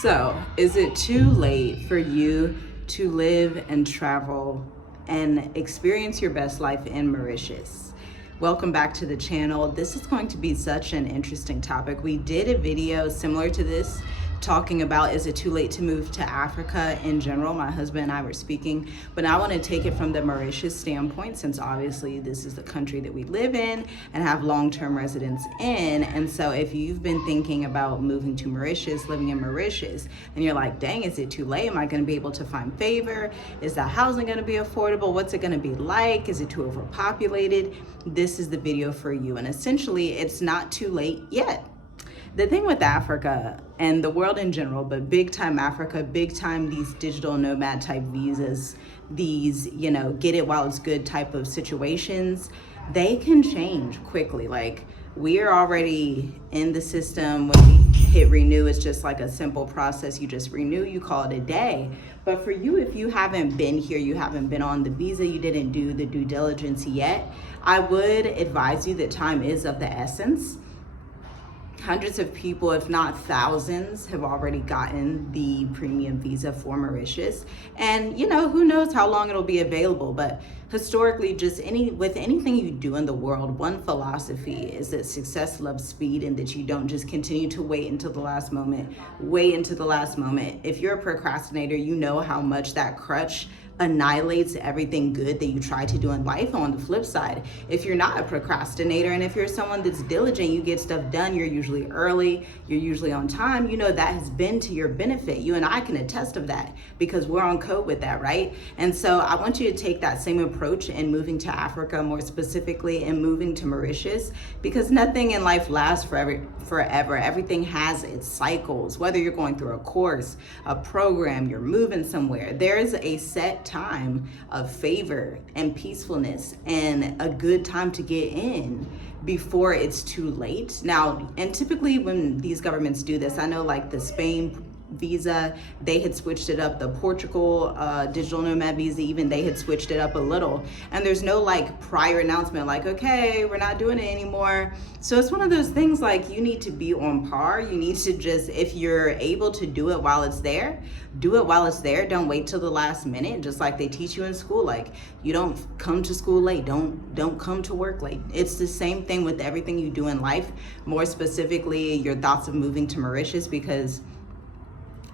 So, is it too late for you to live and travel and experience your best life in Mauritius? Welcome back to the channel. This is going to be such an interesting topic. We did a video similar to this talking about, is it too late to move to Africa in general? My husband and I were speaking, but now I want to take it from the Mauritius standpoint, since obviously this is the country that we live in and have long-term residence in. And so if you've been thinking about moving to Mauritius, living in Mauritius, and you're like, dang, is it too late? Am I going to be able to find favor? Is the housing going to be affordable? What's it going to be like? Is it too overpopulated? This is the video for you. And essentially, it's not too late yet. The thing with Africa and the world in general, but big time Africa, big time these digital nomad type visas, these, get it while it's good type of situations, they can change quickly. Like, we're already in the system. When we hit renew, it's just like a simple process. You just renew, you call it a day. But for you, if you haven't been here, you haven't been on the visa, you didn't do the due diligence yet, I would advise you that time is of the essence. Hundreds of people, if not thousands, have already gotten the premium visa for Mauritius. And who knows how long it'll be available, but historically, with anything you do in the world, one philosophy is that success loves speed, and that you don't just continue to wait until the last moment. If you're a procrastinator, you know how much that crutch annihilates everything good that you try to do in life. On the flip side, if you're not a procrastinator, and if you're someone that's diligent, you get stuff done, you're usually early, you're usually on time, that has been to your benefit. You and I can attest of that because we're on code with that, right? And so I want you to take that same approach in moving to Africa, more specifically in moving to Mauritius, because nothing in life lasts forever. Everything has its cycles. Whether you're going through a course, a program, you're moving somewhere, there's a set time of favor and peacefulness and a good time to get in before it's too late. Now, and typically when these governments do this, I know like the Spain visa, they had switched it up. The Portugal digital nomad visa, even they had switched it up a little. And there's no like prior announcement like, okay, we're not doing it anymore. So it's one of those things like you need to be on par. You need to just, if you're able to do it while it's there, do it while it's there. Don't wait till the last minute, just like they teach you in school. Like, you don't come to school late. Don't come to work late. It's the same thing with everything you do in life, more specifically your thoughts of moving to Mauritius, because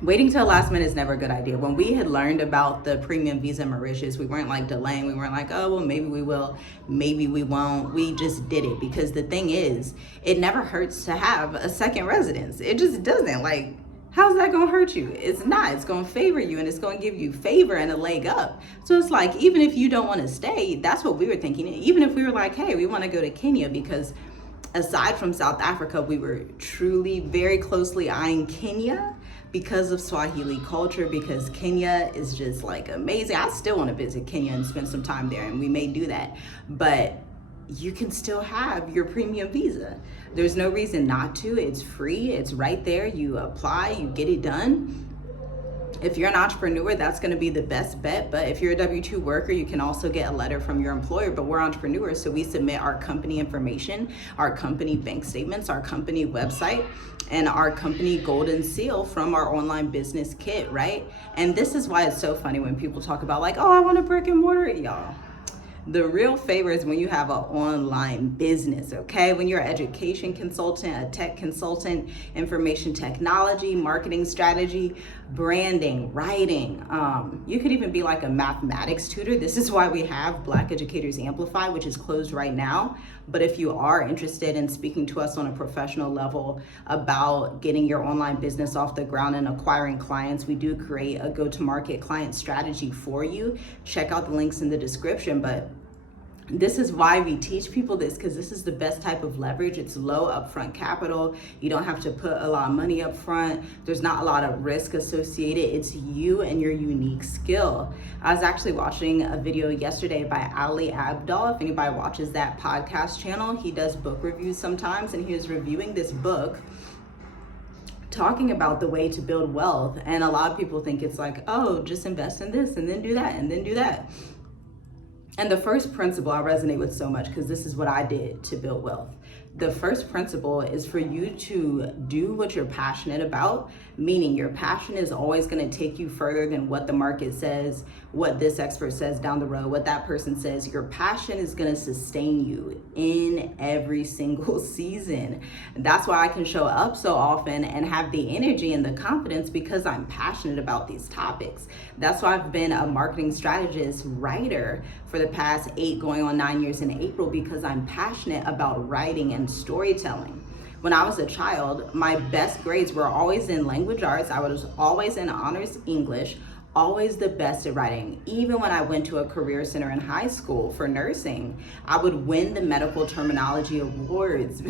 waiting till the last minute is never a good idea. When we had learned about the premium visa in Mauritius, we weren't like delaying. We weren't like, oh, well, maybe we will, maybe we won't. We just did it because the thing is, it never hurts to have a second residence. It just doesn't. Like, how's that gonna hurt you? It's not. It's gonna favor you, and it's gonna give you favor and a leg up. So it's like, even if you don't want to stay, that's what we were thinking. Even if we were like, hey, we want to go to Kenya, because aside from South Africa, we were truly very closely eyeing Kenya because of Swahili culture, because Kenya is just like amazing. I still want to visit Kenya and spend some time there, and we may do that, but you can still have your premium visa. There's no reason not to. It's free. It's right there. You apply, you get it done. If you're an entrepreneur, that's going to be the best bet. But if you're a W-2 worker, you can also get a letter from your employer. But we're entrepreneurs, so we submit our company information, our company bank statements, our company website, and our company golden seal from our online business kit, right? And this is why it's so funny when people talk about like, oh, I want a brick and mortar, y'all. The real favor is when you have an online business, okay? When you're an education consultant, a tech consultant, information technology, marketing strategy, branding, writing. You could even be like a mathematics tutor. This is why we have Black Educators Amplify, which is closed right now. But if you are interested in speaking to us on a professional level about getting your online business off the ground and acquiring clients, we do create a go-to-market client strategy for you. Check out the links in the description. But this is why we teach people this, because this is the best type of leverage. It's low upfront capital. You don't have to put a lot of money up front. There's not a lot of risk associated. It's you and your unique skill. I was actually watching a video yesterday by Ali Abdaal. If anybody watches that podcast channel, he does book reviews sometimes, and he was reviewing this book talking about the way to build wealth. And a lot of people think it's like, oh, just invest in this and then do that and then do that. And the first principle I resonate with so much, because this is what I did to build wealth. The first principle is for you to do what you're passionate about, meaning your passion is always going to take you further than what the market says, what this expert says down the road, what that person says. Your passion is going to sustain you in every single season. That's why I can show up so often and have the energy and the confidence, because I'm passionate about these topics. That's why I've been a marketing strategist, writer for the past 8 going on 9 years in April, because I'm passionate about writing and storytelling. When I was a child, my best grades were always in language arts. I was always in honors English, always the best at writing. Even when I went to a career center in high school for nursing, I would win the medical terminology awards.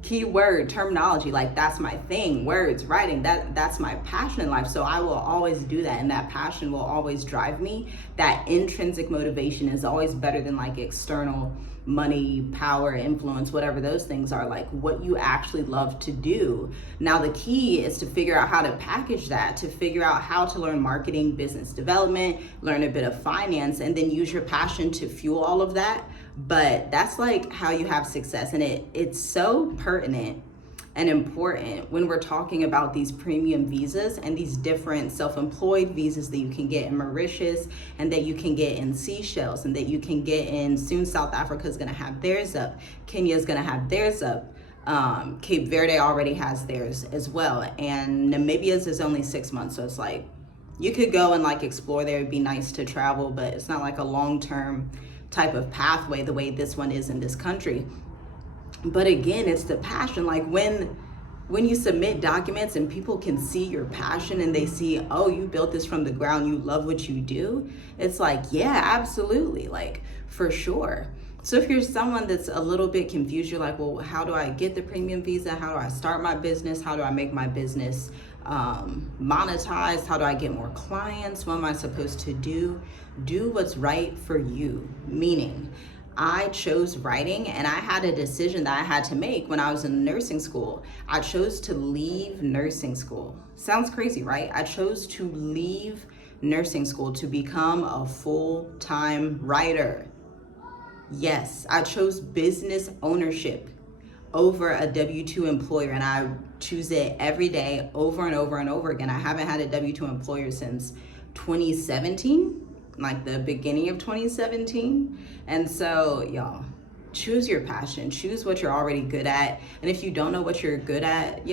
Keyword terminology, like that's my thing. Words, writing, that's my passion in life. So I will always do that, and that passion will always drive me. That intrinsic motivation is always better than like external money, power, influence, whatever those things are, like what you actually love to do. Now the key is to figure out how to package that, to figure out how to learn marketing, business development, learn a bit of finance, and then use your passion to fuel all of that. But that's like how you have success. And it's so pertinent and important when we're talking about these premium visas and these different self-employed visas that you can get in Mauritius, and that you can get in Seychelles, and that you can get in, soon South Africa is going to have theirs up, Kenya is going to have theirs up, Cape Verde already has theirs as well, and Namibia's is only 6 months. So it's like you could go and like explore there. It'd be nice to travel, but it's not like a long-term type of pathway the way this one is in this country. But again, it's the passion. Like when you submit documents and people can see your passion, and they see, oh, you built this from the ground, you love what you do, it's like, yeah, absolutely, like for sure. So if you're someone that's a little bit confused, you're like, well, how do I get the premium visa? How do I start my business? How do I make my business monetized? How do I get more clients? What am I supposed to do? Do what's right for you. Meaning, I chose writing, and I had a decision that I had to make when I was in nursing school. I chose to leave nursing school. Sounds crazy, right? I chose to leave nursing school to become a full-time writer. Yes, I chose business ownership over a W-2 employer, and I choose it every day over and over and over again. I haven't had a W-2 employer since 2017. Like the beginning of 2017. And so y'all, choose your passion, choose what you're already good at. And if you don't know what you're good at,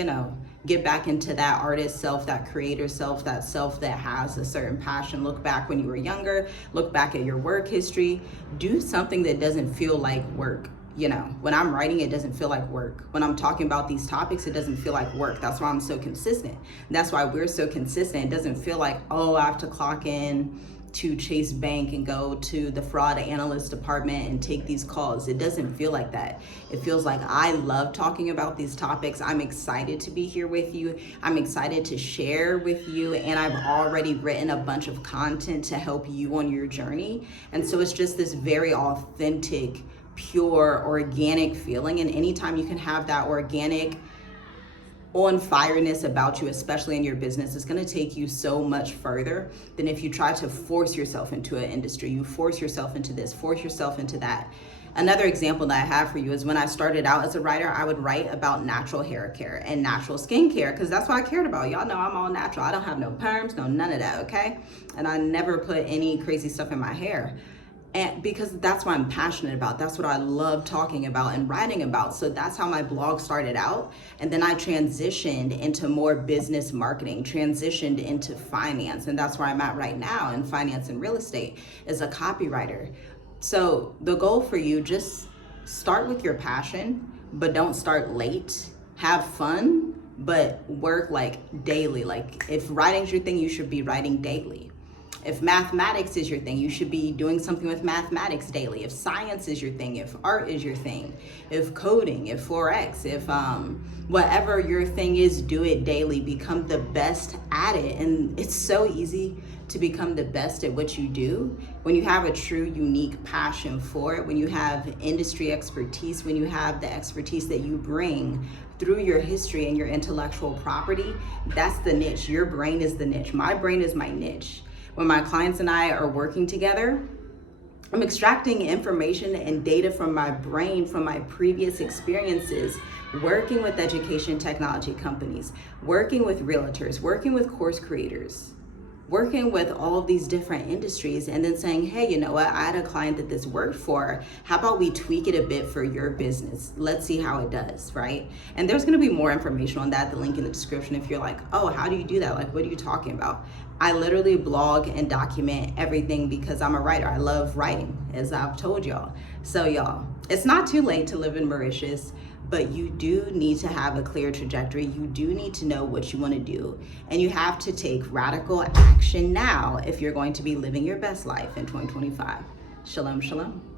get back into that artist self, that creator self, that self that has a certain passion. Look back when you were younger, look back at your work history, do something that doesn't feel like work. When I'm writing, it doesn't feel like work. When I'm talking about these topics, it doesn't feel like work. That's why I'm so consistent. That's why we're so consistent. It doesn't feel like, oh, I have to clock in to Chase Bank and go to the fraud analyst department and take these calls. It doesn't feel like that. It feels like I love talking about these topics. I'm excited to be here with you. I'm excited to share with you. And I've already written a bunch of content to help you on your journey. And so it's just this very authentic, pure, organic feeling. And anytime you can have that organic, on fireness about you, especially in your business, is going to take you so much further than if you try to force yourself into an industry. You force yourself into this, force yourself into that. Another example that I have for you is when I started out as a writer, I would write about natural hair care and natural skin care, because that's what I cared about. Y'all know I'm all natural. I don't have no perms, no none of that, okay? And I never put any crazy stuff in my hair. And because that's what I'm passionate about. That's what I love talking about and writing about. So that's how my blog started out. And then I transitioned into more business marketing, transitioned into finance. And that's where I'm at right now in finance and real estate as a copywriter. So the goal for you, just start with your passion, but don't start late. Have fun, but work like daily. Like if writing's your thing, you should be writing daily. If mathematics is your thing, you should be doing something with mathematics daily. If science is your thing, if art is your thing, if coding, if Forex, if whatever your thing is, do it daily. Become the best at it. And it's so easy to become the best at what you do when you have a true, unique passion for it, when you have industry expertise, when you have the expertise that you bring through your history and your intellectual property. That's the niche. Your brain is the niche. My brain is my niche. When my clients and I are working together, I'm extracting information and data from my brain, from my previous experiences, working with education technology companies, working with realtors, working with course creators, working with all of these different industries, and then saying, hey, you know what, I had a client that this worked for. How about we tweak it a bit for your business? Let's see how it does, right? And there's gonna be more information on that, the link in the description, if you're like, oh, how do you do that? Like, what are you talking about? I literally blog and document everything because I'm a writer. I love writing, as I've told y'all. So y'all, it's not too late to live in Mauritius, but you do need to have a clear trajectory. You do need to know what you want to do. And you have to take radical action now if you're going to be living your best life in 2025. Shalom, shalom.